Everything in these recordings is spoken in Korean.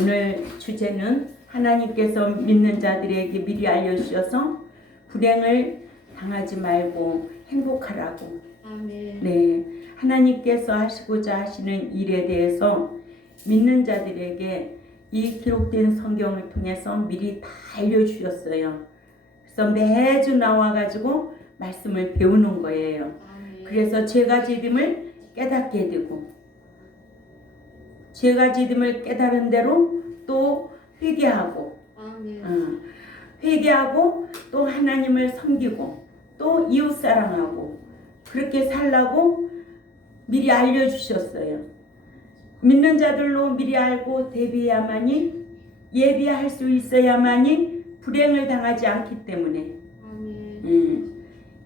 오늘 주제는 하나님께서 믿는 자들에게 미리 알려주셔서 불행을 당하지 말고 행복하라고. 아멘. 네, 하나님께서 하시고자 하시는 일에 대해서 믿는 자들에게 이 기록된 성경을 통해서 미리 다 알려주셨어요. 그래서 매주 나와가지고 말씀을 배우는 거예요. 아멘. 그래서 죄가 지됨을 깨닫게 되고 죄가 지됨을 깨달은 대로 또 회개하고 아멘. 회개하고 또 하나님을 섬기고 또 이웃 사랑하고 그렇게 살라고 미리 알려주셨어요. 믿는 자들로 미리 알고 대비해야만이 예비할 수 있어야만이 불행을 당하지 않기 때문에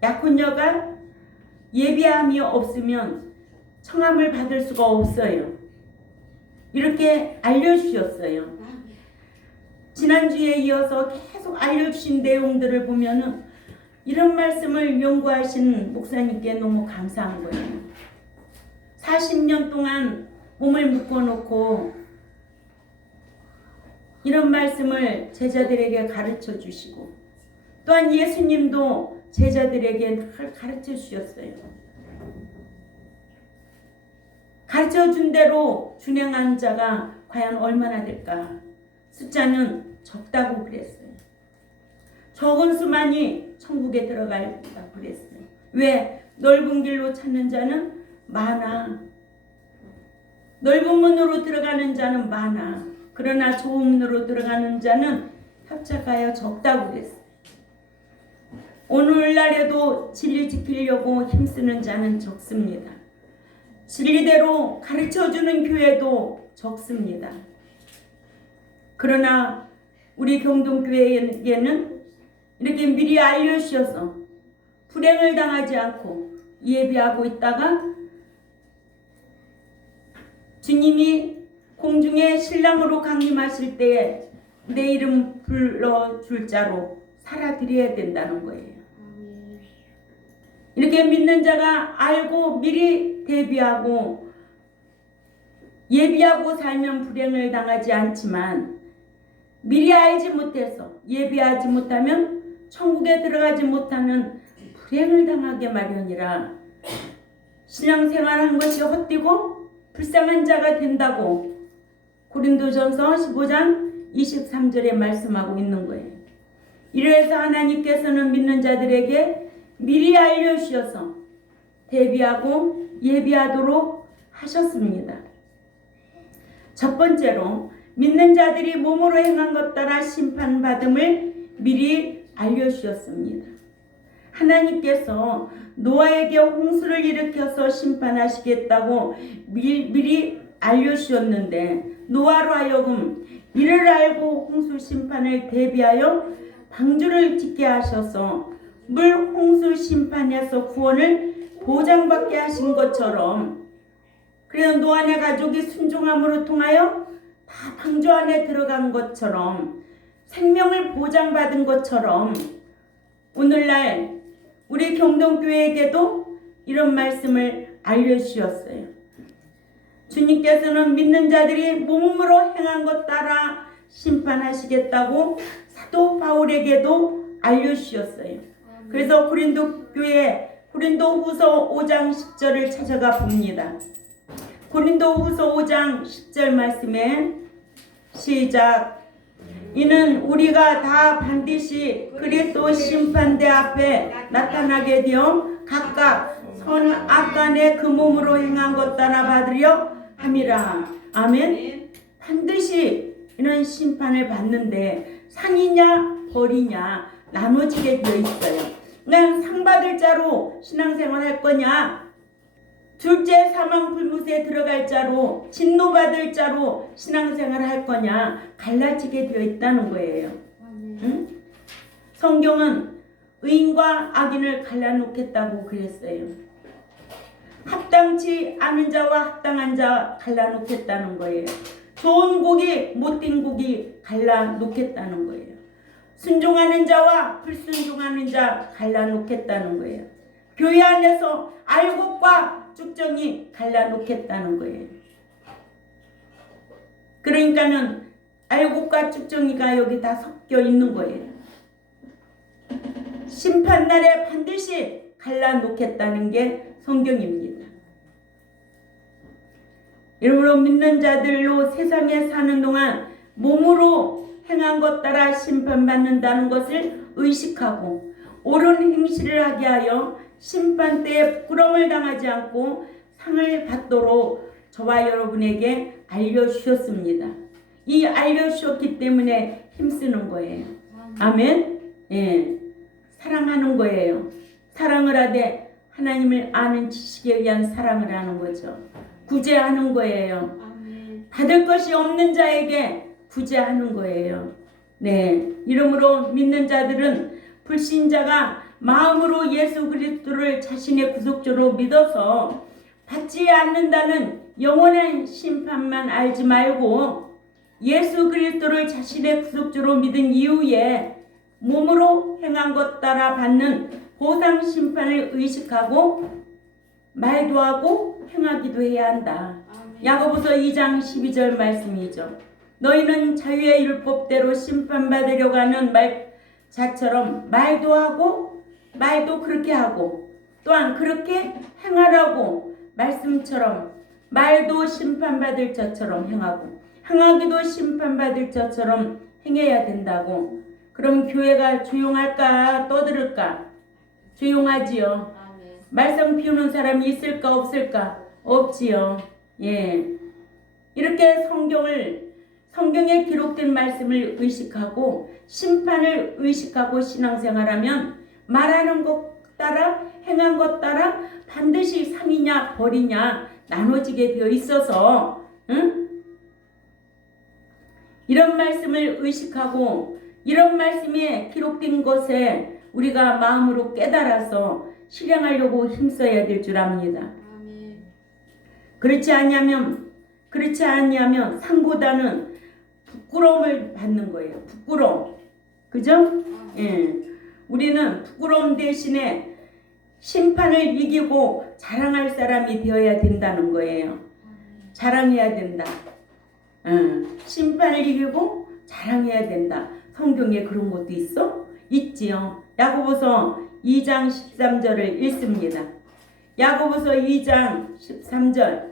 약혼녀가 예비함이 없으면 청함을 받을 수가 없어요. 이렇게 알려주셨어요. 지난주에 이어서 계속 알려주신 내용들을 보면은 이런 말씀을 연구하신 목사님께 너무 감사한 거예요. 40년 동안 몸을 묶어놓고 이런 말씀을 제자들에게 가르쳐 주시고 또한 예수님도 제자들에게 가르쳐 주셨어요. 가르쳐 준 대로 준행한 자가 과연 얼마나 될까? 숫자는 적다고 그랬어요. 적은 수만이 천국에 들어갈다고 그랬어요. 왜? 넓은 길로 찾는 자는 많아. 넓은 문으로 들어가는 자는 많아. 그러나 좁은 문으로 들어가는 자는 협착하여 적다고 그랬어요. 오늘날에도 진리 지키려고 힘쓰는 자는 적습니다. 진리대로 가르쳐주는 교회도 적습니다. 그러나 우리 경동교회에게는 이렇게 미리 알려주셔서 불행을 당하지 않고 예비하고 있다가 주님이 공중에 신랑으로 강림하실 때에 내 이름 불러줄 자로 살아드려야 된다는 거예요. 이렇게 믿는 자가 알고 미리 대비하고 예비하고 살면 불행을 당하지 않지만 미리 알지 못해서 예비하지 못하면 천국에 들어가지 못하는 불행을 당하게 마련이라 신앙생활한 것이 헛되고 불쌍한 자가 된다고 고린도전서 15장 23절에 말씀하고 있는 거예요. 이래서 하나님께서는 믿는 자들에게 미리 알려주셔서 대비하고 예비하도록 하셨습니다. 첫 번째로 믿는 자들이 몸으로 행한 것 따라 심판받음을 미리 알려주셨습니다. 하나님께서 노아에게 홍수를 일으켜서 심판하시겠다고 미리 알려주셨는데 노아로 하여금 이를 알고 홍수 심판을 대비하여 방주를 짓게 하셔서 물 홍수 심판에서 구원을 보장받게 하신 것처럼 그래서 노아네 가족이 순종함으로 통하여 다 방주 안에 들어간 것처럼 생명을 보장받은 것처럼 오늘날 우리 경동교회에게도 이런 말씀을 알려주셨어요. 주님께서는 믿는 자들이 몸으로 행한 것 따라 심판하시겠다고 사도 바울에게도 알려주셨어요. 그래서 고린도교회 고린도후서 5장 10절을 찾아가 봅니다. 고린도후서 5장 10절 말씀에 시작. 이는 우리가 다 반드시 그리스도 심판대 앞에 나타나게 되어 각각 선악간에 그 몸으로 행한 것 따라 받으려 함이라. 아멘. 반드시 이런 심판을 받는데 상이냐 벌이냐 나눠지게 되어 있어요. 난 상 받을 자로 신앙생활 할 거냐, 둘째 사망 불못에 들어갈 자로 진노 받을 자로 신앙생활 할 거냐 갈라지게 되어 있다는 거예요. 응? 성경은 의인과 악인을 갈라놓겠다고 그랬어요. 합당치 않은 자와 합당한 자 갈라놓겠다는 거예요. 좋은 고기 못된 고기 갈라놓겠다는 거예요. 순종하는 자와 불순종하는 자 갈라놓겠다는 거예요. 교회 안에서 알곡과 쭉정이 갈라놓겠다는 거예요. 그러니까는 알곡과 쭉정이가 여기 다 섞여 있는 거예요. 심판날에 반드시 갈라놓겠다는 게 성경입니다. 여러분, 믿는 자들로 세상에 사는 동안 몸으로 행한 것 따라 심판받는다는 것을 의식하고 옳은 행실을 하게 하여 심판 때에 부끄러움을 당하지 않고 상을 받도록 저와 여러분에게 알려주셨습니다. 이 알려주셨기 때문에 힘쓰는 거예요. 아멘. 예, 사랑하는 거예요. 사랑을 하되 하나님을 아는 지식에 의한 사랑을 하는 거죠. 구제하는 거예요. 받을 것이 없는 자에게 구제하는 거예요. 네, 이러므로 믿는 자들은 불신자가 마음으로 예수 그리스도를 자신의 구속주로 믿어서 받지 않는다는 영원한 심판만 알지 말고 예수 그리스도를 자신의 구속주로 믿은 이후에 몸으로 행한 것 따라 받는 보상 심판을 의식하고 말도 하고 행하기도 해야 한다. 야고보서 2장 12절 말씀이죠. 너희는 자유의 율법대로 심판받으려고 하는 자처럼 말도 하고 말도 그렇게 하고 또한 그렇게 행하라고 말씀처럼 말도 심판받을 자처럼 행하고 행하기도 심판받을 자처럼 행해야 된다고. 그럼 교회가 조용할까 떠들을까? 조용하지요. 말썽 피우는 사람이 있을까 없을까? 없지요. 예, 이렇게 성경에 기록된 말씀을 의식하고 심판을 의식하고 신앙생활하면 말하는 것 따라 행한 것 따라 반드시 상이냐 벌이냐 나눠지게 되어 있어서 이런 말씀을 의식하고 이런 말씀에 기록된 것에 우리가 마음으로 깨달아서 실행하려고 힘써야 될 줄 압니다. 그렇지 아니하면 상보다는 부끄러움을 받는 거예요. 부끄러움. 그죠? 예. 우리는 부끄러움 대신에 심판을 이기고 자랑할 사람이 되어야 된다는 거예요. 자랑해야 된다. 심판을 이기고 자랑해야 된다. 성경에 그런 것도 있어? 있지요. 야고보서 2장 13절을 읽습니다. 야고보서 2장 13절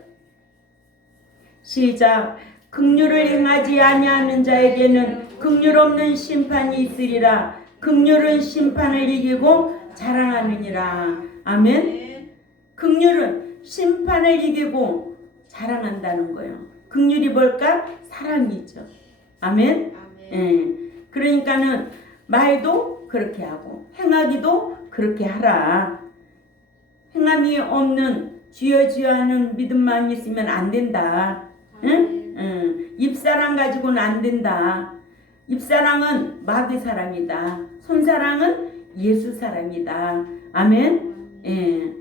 시작. 긍휼을 행하지 아니하는 자에게는 긍휼 없는 심판이 있으리라. 긍휼은 심판을 이기고 자랑하느니라. 아멘. 긍휼은 심판을 이기고 자랑한다는 거예요. 긍휼이 뭘까? 사랑이죠. 아멘. 예. 그러니까는 말도 그렇게 하고 행하기도 그렇게 하라. 행함이 없는 주여 주여 하는 믿음만 있으면 안 된다. 응? 입사랑 가지고는 안 된다. 입사랑은 마귀 사랑이다. 손사랑은 예수 사랑이다. 아멘. 예.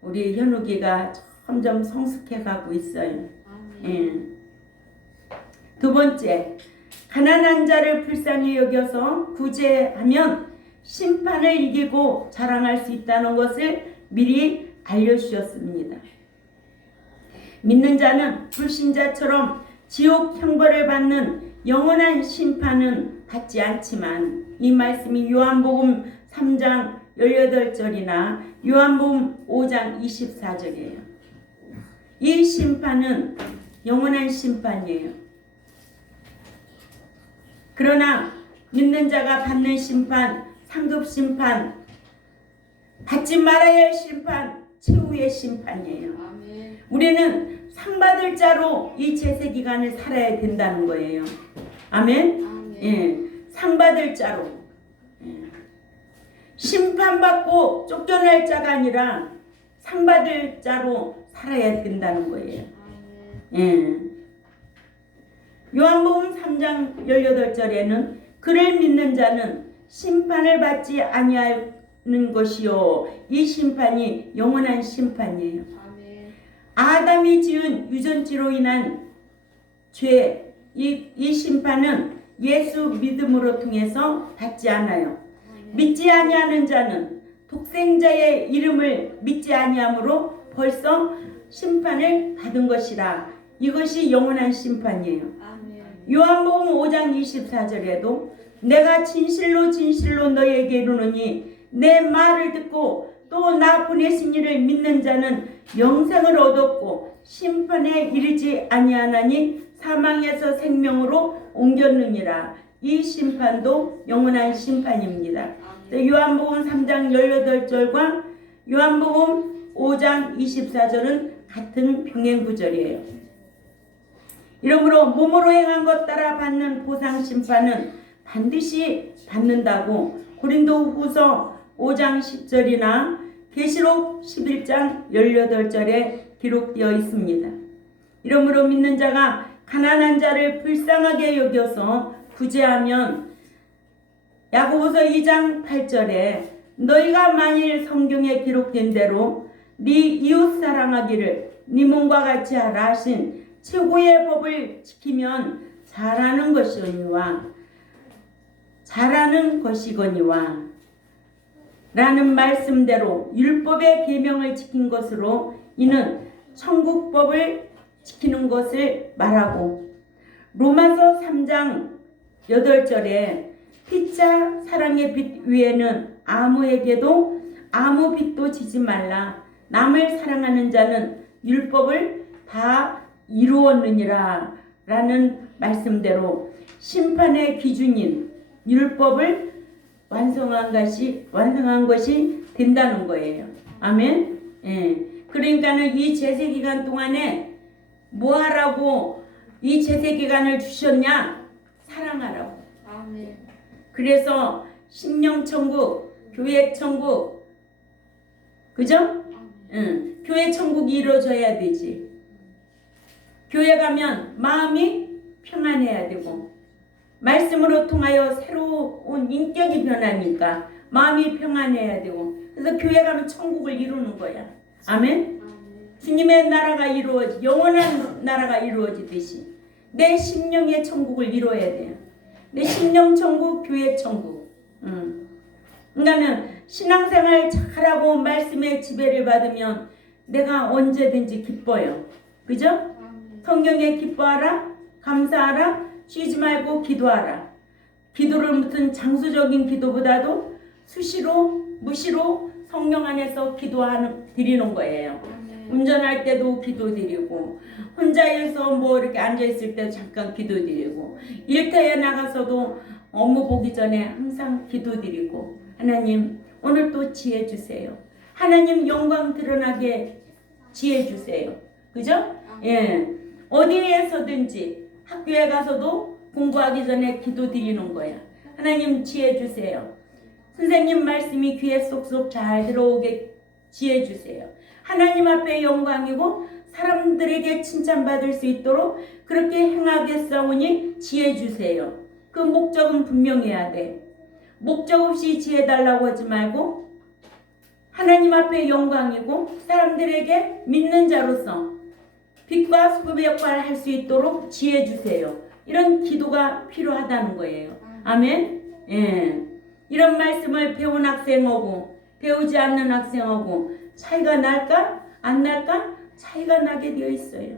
우리 현욱이가 점점 성숙해 가고 있어요. 예. 두 번째, 가난한 자를 불쌍히 여겨서 구제하면 심판을 이기고 자랑할 수 있다는 것을 미리 알려주셨습니다. 믿는 자는 불신자처럼 지옥 형벌을 받는 영원한 심판은 받지 않지만 이 말씀이 요한복음 3장 18절이나 요한복음 5장 24절이에요. 이 심판은 영원한 심판이에요. 그러나 믿는 자가 받는 심판, 상급 심판, 받지 말아야 할 심판, 최후의 심판이에요. 아멘. 우리는 상 받을 자로 이 제세 기간을 살아야 된다는 거예요. 아멘. 아멘. 예, 상 받을 자로. 예. 심판받고 쫓겨날 자가 아니라 상 받을 자로 살아야 된다는 거예요. 예. 요한복음 3장 18절에는 그를 믿는 자는 심판을 받지 아니하는 것이요 이 심판이 영원한 심판이에요. 아멘. 아담이 지은 유전지로 인한 죄, 이 심판은 예수 믿음으로 통해서 받지 않아요. 아멘. 믿지 아니하는 자는 독생자의 이름을 믿지 아니함으로 벌써 심판을 받은 것이라. 이것이 영원한 심판이에요. 아멘. 요한복음 5장 24절에도 내가 진실로 진실로 너희에게 이르노니 내 말을 듣고 또 나 보내신 이를 믿는 자는 영생을 얻었고 심판에 이르지 아니하나니 사망에서 생명으로 옮겼느니라. 이 심판도 영원한 심판입니다. 요한복음 3장 18절과 요한복음 5장 24절은 같은 병행 구절이에요. 이러므로 몸으로 행한 것 따라 받는 보상 심판은 반드시 받는다고 고린도후서 5장 10절이나 계시록 11장 18절에 기록되어 있습니다. 이러므로 믿는 자가 가난한 자를 불쌍하게 여겨서 구제하면 야고보서 2장 8절에 너희가 만일 성경에 기록된 대로 네 이웃 사랑하기를 네 몸과 같이 하라 하신 최고의 법을 지키면 잘하는 것이거니와 라는 말씀대로 율법의 계명을 지킨 것으로 이는 천국법을 지키는 것을 말하고 로마서 3장 8절에 피차 사랑의 빛 위에는 아무에게도 아무 빛도 지지 말라. 남을 사랑하는 자는 율법을 다 이루었느니라 라는 말씀대로 심판의 기준인 율법을 완성한 것이 된다는 거예요. 아멘. 예. 그러니까는 이 제세 기간 동안에 뭐 하라고 이 제세 기간을 주셨냐? 사랑하라고. 아멘. 그래서 심령천국, 교회천국, 그죠? 응. 교회천국이 이루어져야 되지. 교회 가면 마음이 평안해야 되고 말씀으로 통하여 새로운 인격이 변하니까 마음이 평안해야 되고 그래서 교회 가면 천국을 이루는 거야. 아멘. 주님의 나라가 영원한 나라가 이루어지듯이 내 심령의 천국을 이루어야 돼요. 내 심령 천국, 교회 천국. 그러니까는 신앙생활 잘하고 말씀의 지배를 받으면 내가 언제든지 기뻐요. 그죠? 성경에 기뻐하라, 감사하라, 쉬지 말고 기도하라. 기도를 무슨 장수적인 기도보다도 수시로 무시로 성령 안에서 드리는 거예요. 운전할 때도 기도 드리고 혼자서 뭐 이렇게 앉아있을 때 잠깐 기도 드리고 일터에 나가서도 업무 보기 전에 항상 기도 드리고 하나님 오늘 또 지혜 주세요. 하나님 영광 드러나게 지혜 주세요. 그죠? 예. 어디에서든지 학교에 가서도 공부하기 전에 기도 드리는 거야. 하나님 지혜 주세요. 선생님 말씀이 귀에 쏙쏙 잘 들어오게 지혜 주세요. 하나님 앞에 영광이고 사람들에게 칭찬받을 수 있도록 그렇게 행하겠사오니 지혜 주세요. 그 목적은 분명해야 돼. 목적 없이 지혜 달라고 하지 말고 하나님 앞에 영광이고 사람들에게 믿는 자로서 빛과 수급의 역할을 할 수 있도록 지혜 주세요. 이런 기도가 필요하다는 거예요. 아멘. 예. 이런 말씀을 배운 학생하고 배우지 않는 학생하고 차이가 날까? 안 날까? 차이가 나게 되어 있어요.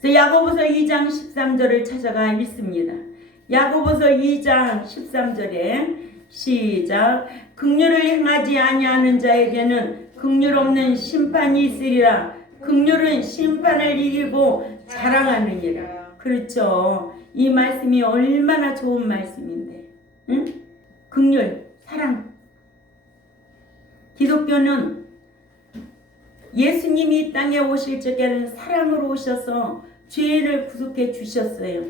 그래서 야고보서 2장 13절을 찾아가 읽습니다. 야고보서 2장 13절에 시작. 긍휼을 행하지 아니하는 자에게는 긍휼 없는 심판이 있으리라. 긍휼은 심판을 이기고 자랑하느니라. 그렇죠. 이 말씀이 얼마나 좋은 말씀인데. 응? 긍휼, 사랑. 기독교는 예수님이 이 땅에 오실 적에는 사랑으로 오셔서 죄인을 구속해 주셨어요.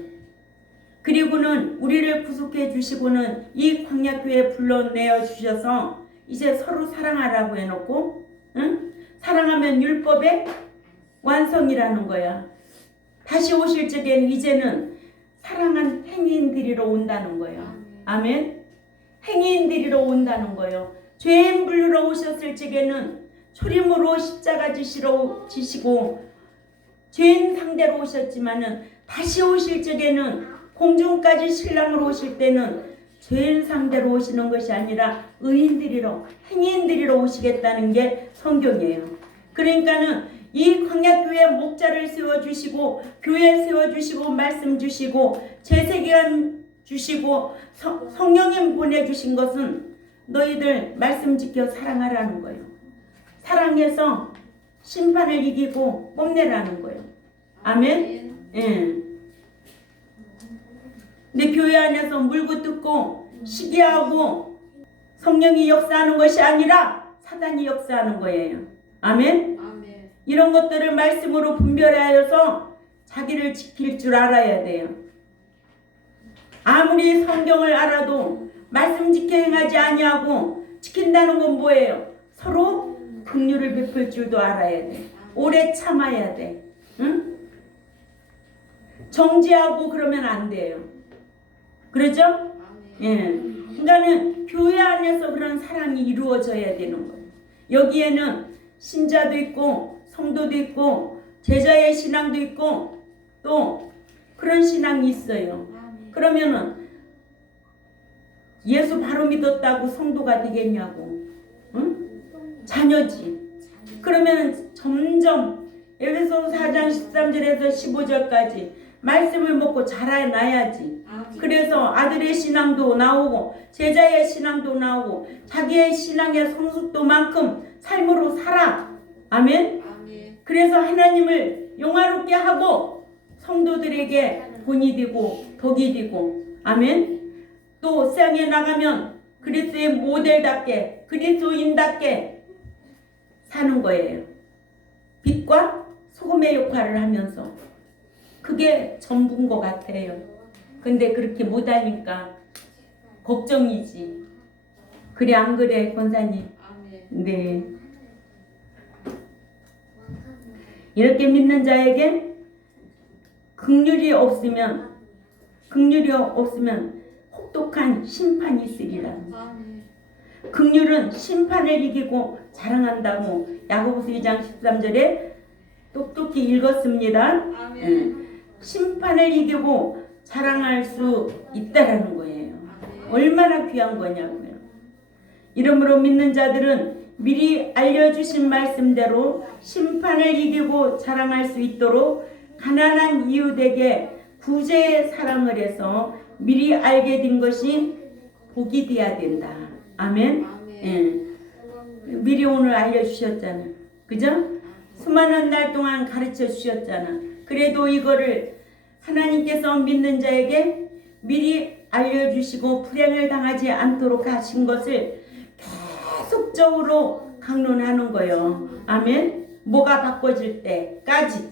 그리고는 우리를 구속해 주시고는 이 광야교회에 불러내어 주셔서 이제 서로 사랑하라고 해놓고 응? 사랑하면 율법의 완성이라는 거야. 다시 오실 적에는 이제는 사랑한 행인들이로 온다는 거예요. 아멘. 행인들이로 온다는 거예요. 죄인 부르러 오셨을 적에는 초림으로 십자가 지시고 죄인 상대로 오셨지만은 다시 오실 적에는 공중까지 신랑으로 오실 때는 죄인 상대로 오시는 것이 아니라 의인들이로 행인들이로 오시겠다는 게 성경이에요. 그러니까는 이 광야교회 목자를 세워주시고 교회 세워주시고 말씀 주시고 제세기간 주시고 성령님 보내주신 것은 너희들 말씀 지켜 사랑하라는 거예요. 사랑해서 심판을 이기고 뽐내라는 거예요. 아멘? 예. 근데 교회 안에서 물고 뜯고 시기하고 성령이 역사하는 것이 아니라 사단이 역사하는 거예요. 아멘? 아멘. 이런 것들을 말씀으로 분별하여서 자기를 지킬 줄 알아야 돼요. 아무리 성경을 알아도 말씀 지켜 행하지 아니하고 지킨다는 건 뭐예요? 서로 긍휼을 베풀 줄도 알아야 돼. 오래 참아야 돼. 응? 정지하고 그러면 안 돼요. 그러죠? 예. 그러니까는 교회 안에서 그런 사랑이 이루어져야 되는 거예요. 여기에는 신자도 있고 성도도 있고 제자의 신앙도 있고 또 그런 신앙이 있어요. 그러면은 예수 바로 믿었다고 성도가 되겠냐고. 응? 자녀지. 그러면 점점 에베소 4장 13절에서 15절까지 말씀을 먹고 자라나야지. 그래서 아들의 신앙도 나오고 제자의 신앙도 나오고 자기의 신앙의 성숙도만큼 삶으로 살아. 아멘? 그래서 하나님을 영화롭게 하고 성도들에게 본이 되고 덕이 되고. 아멘? 또 세상에 나가면 그리스도의 모델답게 그리스도인답게 사는 거예요. 빛과 소금의 역할을 하면서. 그게 전부인 것 같아요. 근데 그렇게 못하니까 걱정이지. 그래 안 그래 권사님? 네. 이렇게 믿는 자에게 긍휼이 없으면 혹독한 심판이 있으리라. 긍휼은 심판을 이기고 자랑한다고 야고보서 2장 13절에 똑똑히 읽었습니다. 심판을 이기고 자랑할 수 있다라는 거예요. 얼마나 귀한 거냐고요. 이러므로 믿는 자들은 미리 알려주신 말씀대로 심판을 이기고 자랑할 수 있도록 가난한 이웃에게 구제의 사랑을 해서 미리 알게 된 것이 복이 되어야 된다. 아멘? 예. 미리 오늘 알려주셨잖아. 그죠? 수많은 날 동안 가르쳐 주셨잖아. 그래도 이거를 하나님께서 믿는 자에게 미리 알려주시고 불행을 당하지 않도록 하신 것을 계속적으로 강론하는 거예요. 아멘? 뭐가 바꿔질 때까지,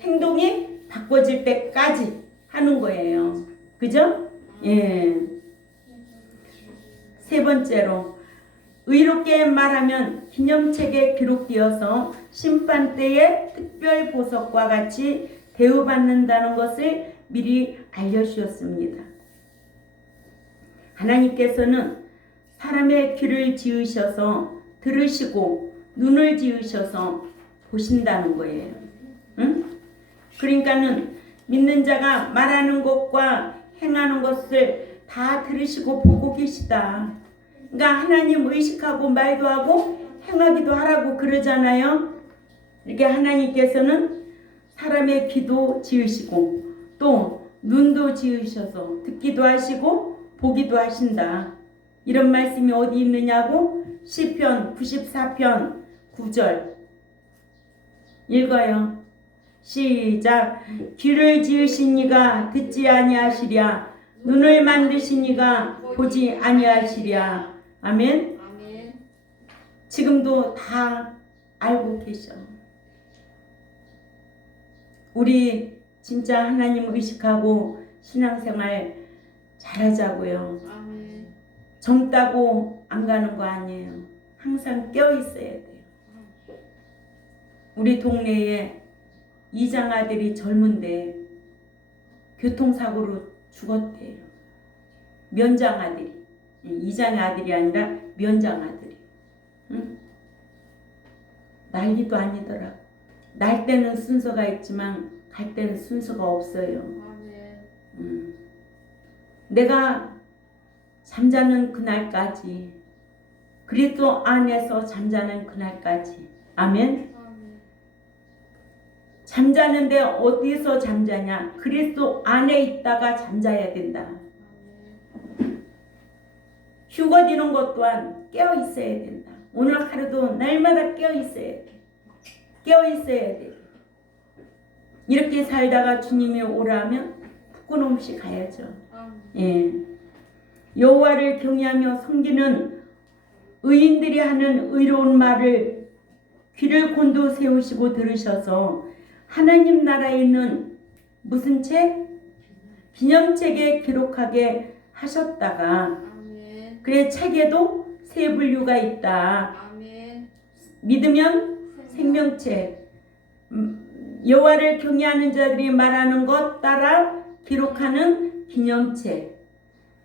행동이 바꿔질 때까지 하는 거예요. 그죠? 예. 세 번째로, 의롭게 말하면 기념책에 기록되어서 심판 때에 특별 보석과 같이 대우받는다는 것을 미리 알려주셨습니다. 하나님께서는 사람의 귀를 지으셔서 들으시고 눈을 지으셔서 보신다는 거예요. 응? 그러니까는 믿는 자가 말하는 것과 행하는 것을 다 들으시고 보고 계시다. 그러니까 하나님 의식하고 말도 하고 행하기도 하라고 그러잖아요. 이렇게 하나님께서는 사람의 귀도 지으시고 또 눈도 지으셔서 듣기도 하시고 보기도 하신다. 이런 말씀이 어디 있느냐고? 시편 94편 9절 읽어요. 시작. 귀를 지으신 이가 듣지 아니하시랴. 눈을 만드신 이가 보지 아니하시랴. 아멘. 지금도 다 알고 계셔. 우리 진짜 하나님 의식하고 신앙생활 잘하자고요. 젊다고 안 가는 거 아니에요. 항상 깨어 있어야 돼요. 우리 동네에 이장 아들이 젊은데 교통사고로 죽었대요. 면장 아들이. 이장의 아들이 아니라 면장 아들이. 응? 난리도 아니더라. 날 때는 순서가 있지만 갈 때는 순서가 없어요. 내가 잠자는 그날까지, 그리스도 안에서 잠자는 그날까지. 아멘. 잠자는데 어디서 잠자냐? 그리스도 안에 있다가 잠자야 된다. 휴거되는 것 또한 깨어 있어야 된다. 오늘 하루도 날마다 깨어 있어야 돼. 깨어 있어야 돼. 이렇게 살다가 주님이 오라면 부끄럼 없이 가야죠. 예. 여호와를 경외하며 섬기는 의인들이 하는 의로운 말을 귀를 곤두 세우시고 들으셔서 하나님 나라에 있는 무슨 책? 기념책에 기록하게 하셨다가 그래 책에도 세 분류가 있다. 믿으면 생명책, 여호와를 경외하는 자들이 말하는 것 따라 기록하는 기념책,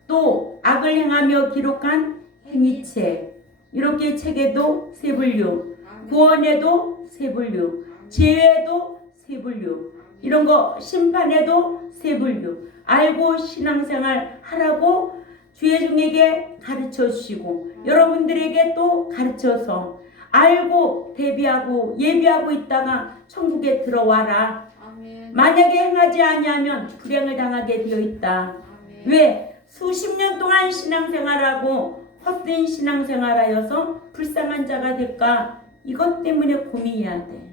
또 악을 행하며 기록한 행위책, 이렇게 책에도 세 분류, 구원에도 세 분류, 지혜에도 세 분류, 이런 거 심판에도 세 분류, 알고 신앙생활 하라고 주예중에게 가르쳐 주시고 여러분들에게 또 가르쳐서 알고 대비하고 예비하고 있다가 천국에 들어와라. 만약에 행하지 아니하면 불행을 당하게 되어 있다. 왜? 수십 년 동안 신앙생활하고 헛된 신앙생활하여서 불쌍한 자가 될까? 이것 때문에 고민해야 돼.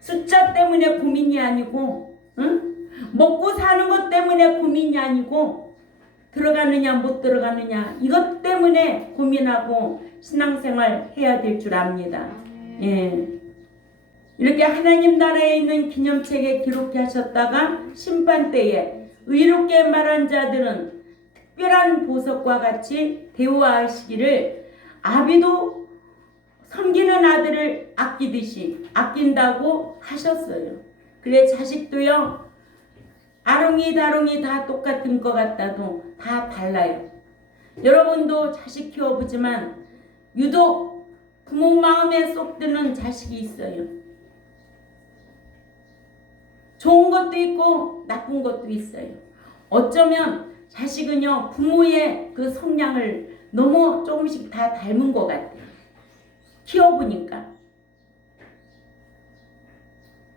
숫자 때문에 고민이 아니고, 응? 먹고 사는 것 때문에 고민이 아니고, 들어가느냐 못 들어가느냐 이것 때문에 고민하고 신앙생활 해야 될 줄 압니다. 예. 이렇게 하나님 나라에 있는 기념책에 기록하셨다가 심판 때에 의롭게 말한 자들은 특별한 보석과 같이 대우하시기를 아비도 섬기는 아들을 아끼듯이 아낀다고 하셨어요. 그래 자식도요. 아롱이 다롱이 다 똑같은 것 같다도 다 달라요. 여러분도 자식 키워보지만 유독 부모 마음에 쏙 드는 자식이 있어요. 좋은 것도 있고 나쁜 것도 있어요. 어쩌면 자식은요 부모의 그 성향을 너무 조금씩 다 닮은 것 같아요. 키워보니까.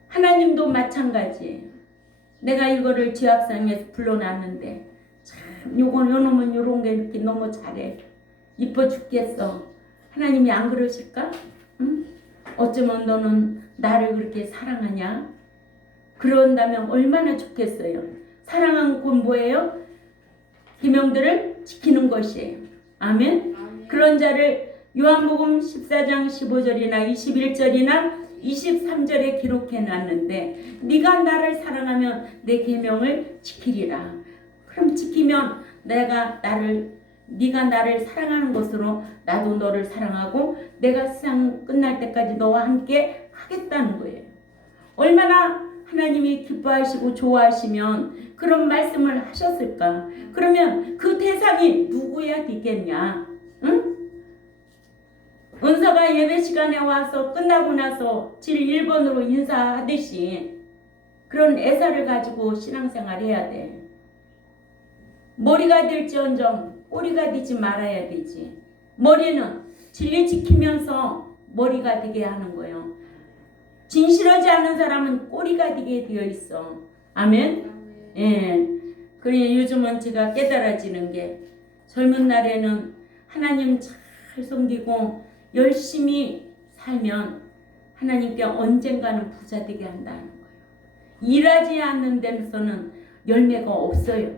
하나님도 마찬가지예요. 내가 이거를 지압상에서 불러놨는데 참 요놈은 요런 게 이렇게 너무 잘해. 이뻐 죽겠어. 하나님이 안 그러실까? 응? 어쩌면 너는 나를 그렇게 사랑하냐? 그런다면 얼마나 좋겠어요. 사랑한 건 뭐예요? 계명들을 지키는 것이에요. 아멘? 그런 자를 요한복음 14장 15절이나 21절이나 23절에 기록해 놨는데 네가 나를 사랑하면 내 계명을 지키리라. 그럼 지키면 네가 나를 사랑하는 것으로 나도 너를 사랑하고 내가 세상 끝날 때까지 너와 함께 하겠다는 거예요. 얼마나 하나님이 기뻐하시고 좋아하시면 그런 말씀을 하셨을까? 그러면 그 대상이 누구야 되겠냐? 응? 은서가 예배 시간에 와서 끝나고 나서 질 1번으로 인사하듯이 그런 애사를 가지고 신앙생활 해야 돼. 머리가 될지언정 꼬리가 되지 말아야 되지. 머리는 진리 지키면서 머리가 되게 하는 거예요. 진실하지 않은 사람은 꼬리가 되게 되어 있어. 아멘? 예. 그래 요즘은 제가 깨달아지는 게 젊은 날에는 하나님 잘 섬기고 열심히 살면 하나님께 언젠가는 부자 되게 한다는 거예요. 일하지 않는 데서는 열매가 없어요.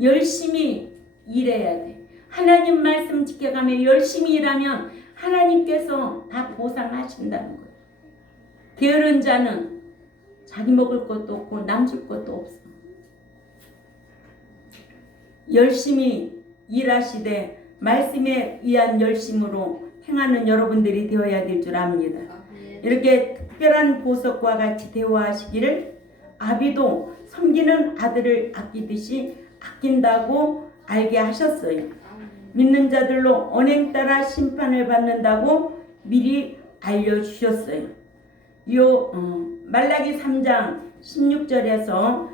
열심히 일해야 돼. 하나님 말씀 지켜가며 열심히 일하면 하나님께서 다 보상하신다는 거예요. 게으른 자는 자기 먹을 것도 없고 남 줄 것도 없어. 열심히 일하시되 말씀에 의한 열심으로 행하는 여러분들이 되어야 될 줄 압니다. 이렇게 특별한 보석과 같이 대우하시기를 아비도 섬기는 아들을 아끼듯이 아낀다고 알게 하셨어요. 믿는 자들로 언행 따라 심판을 받는다고 미리 알려주셨어요. 말라기 3장 16절에서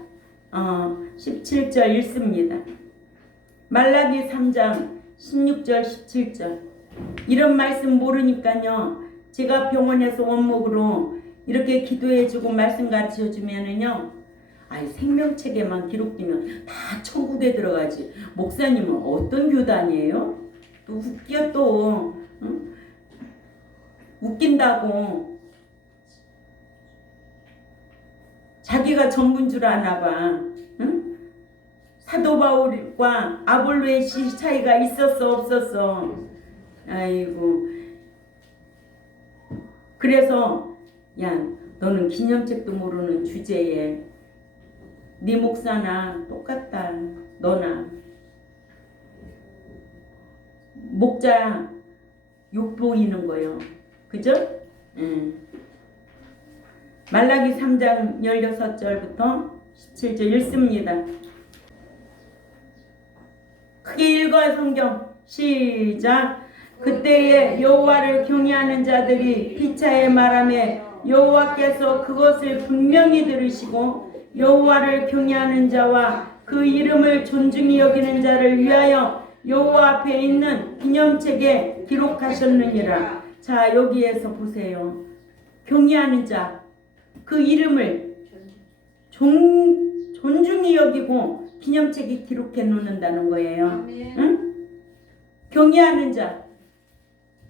17절 읽습니다. 말라기 3장 16절 17절 이런 말씀 모르니까요 제가 병원에서 원목으로 이렇게 기도해주고 말씀 가르쳐주면은요, 아이 생명책에만 기록되면 다 천국에 들어가지. 목사님은 어떤 교단이에요? 또 웃겨 또 응? 웃긴다고 자기가 전부인 줄 아나 봐. 응? 사도 바울과 아볼로의 시 차이가 있었어 없었어? 아이고. 그래서 야 너는 기념책도 모르는 주제에 네 목사나 똑같다. 너나 목자 욕 보이는 거예요. 그죠? 말라기 3장 16절부터 17절 읽습니다. 크게 읽어 성경 시작. 그때에 여호와를 경외하는 자들이 피차에 말하며 여호와께서 그것을 분명히 들으시고 여호와를 경외하는 자와 그 이름을 존중히 여기는 자를 위하여 여호와 앞에 있는 기념책에 기록하셨느니라. 자 여기에서 보세요. 경외하는 자, 그 이름을 존중히 여기고 기념책에 기록해 놓는다는 거예요. 응? 경외하는 자,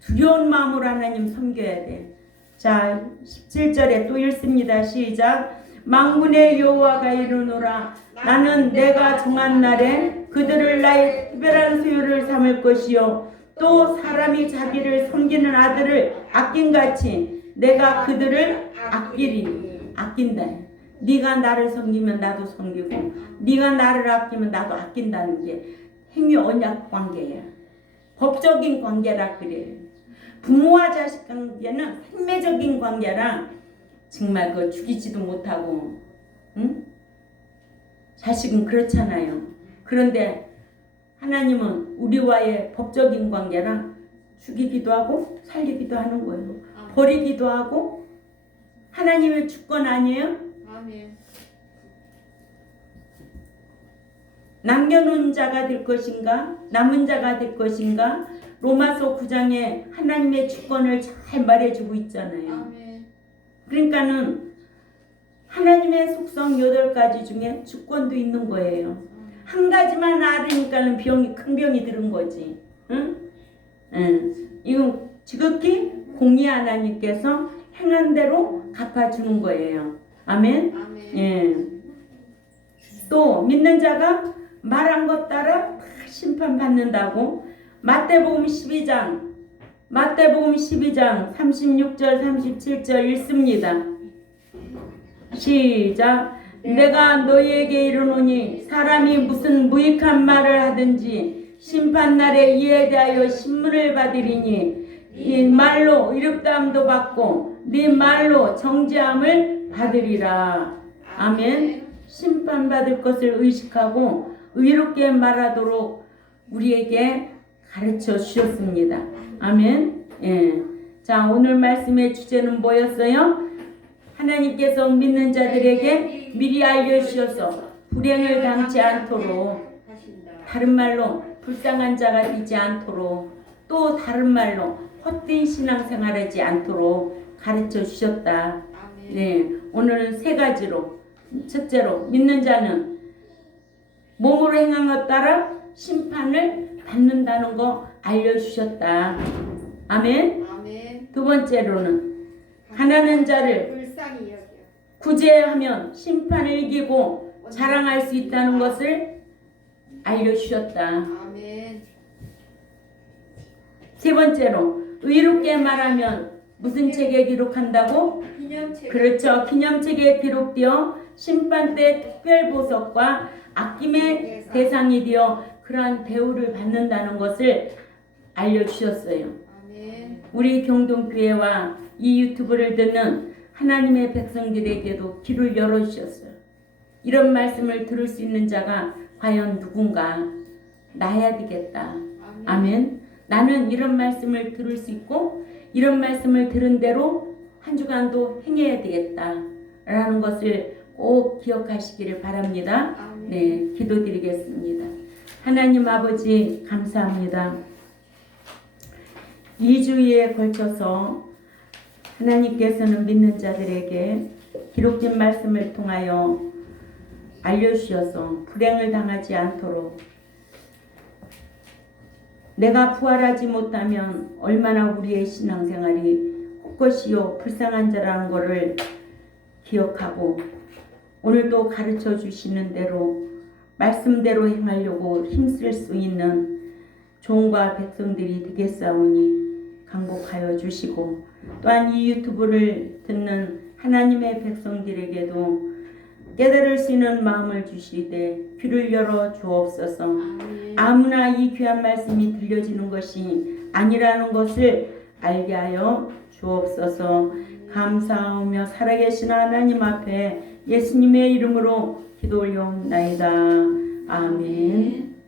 두려운 마음으로 하나님 섬겨야 돼. 자 17절에 또 읽습니다. 시작. 만군의 여호와가 이르노라. 나는 내가 정한 날에 그들을 나의 특별한 소유를 삼을 것이요 또 사람이 자기를 섬기는 아들을 아낀같이 내가 그들을 아끼리니. 아낀다. 네가 나를 섬기면 나도 섬기고 네가 나를 아끼면 나도 아낀다는 게 행위 언약 관계야. 법적인 관계라 그래. 부모와 자식 관계는 생매적인 관계라 정말 그거 죽이지도 못하고 응? 자식은 그렇잖아요. 그런데 하나님은 우리와의 법적인 관계라 죽이기도 하고 살리기도 하는 거예요. 버리기도 하고. 하나님의 주권 아니에요? 아멘. 남겨놓은 자가 될 것인가? 남은 자가 될 것인가? 로마서 9장에 하나님의 주권을 잘 말해주고 있잖아요. 아멘. 그러니까는 하나님의 속성 8가지 중에 주권도 있는 거예요. 한 가지만 알으니까는 큰 병이 들은 거지. 응? 이건 지극히 공의 하나님께서 행한 대로 갚아주는 거예요. 아멘? 아멘. 예. 또 믿는 자가 말한 것 따라 심판받는다고 마태복음 12장 36절 37절 읽습니다. 시작. 내가 너희에게 이르노니 사람이 무슨 무익한 말을 하든지 심판날에 이에 대하여 신문을 받으리니 이 말로 의롭다함도 받고 네 말로 정죄함을 받으리라. 아멘. 심판받을 것을 의식하고 의롭게 말하도록 우리에게 가르쳐 주셨습니다. 아멘. 예. 자, 오늘 말씀의 주제는 뭐였어요? 하나님께서 믿는 자들에게 미리 알려주셔서 불행을 당치 않도록, 다른 말로 불쌍한 자가 되지 않도록, 또 다른 말로 헛된 신앙생활하지 않도록 가르쳐 주셨다. 네, 오늘은 3가지로. 첫째로 믿는 자는 몸으로 행한 것 따라 심판을 받는다는 거 알려주셨다. 아멘. 아멘. 두 번째로는 가난한 자를 불쌍히 여겨. 구제하면 심판을 이기고 자랑할 수 있다는 것을 알려주셨다. 아멘. 세 번째로 의롭게 말하면 무슨 책에 기록한다고? 기념책. 그렇죠. 기념책에 기록되어 심판 때 특별보석과 아낌의 대상이 되어 그러한 대우를 받는다는 것을 알려주셨어요. 아멘. 우리 경동교회와 이 유튜브를 듣는 하나님의 백성들에게도 길을 열어주셨어요. 이런 말씀을 들을 수 있는 자가 과연 누군가? 나야 되겠다. 아멘. 나는 이런 말씀을 들을 수 있고 이런 말씀을 들은 대로 한 주간도 행해야 되겠다 라는 것을 꼭 기억하시기를 바랍니다. 네, 기도드리겠습니다. 하나님 아버지 감사합니다. 2주에 걸쳐서 하나님께서는 믿는 자들에게 기록된 말씀을 통하여 알려주셔서 불행을 당하지 않도록 내가 부활하지 못하면 얼마나 우리의 신앙생활이 헛것이요 불쌍한 자라는 것을 기억하고 오늘도 가르쳐 주시는 대로 말씀대로 행하려고 힘쓸 수 있는 종과 백성들이 되겠사오니 강복하여 주시고 또한 이 유튜브를 듣는 하나님의 백성들에게도 깨달을 수 있는 마음을 주시되 귀를 열어 주옵소서. 아멘. 아무나 이 귀한 말씀이 들려지는 것이 아니라는 것을 알게 하여 주옵소서. 감사하며 살아계신 하나님 앞에 예수님의 이름으로 기도 올려옵나이다. 아멘.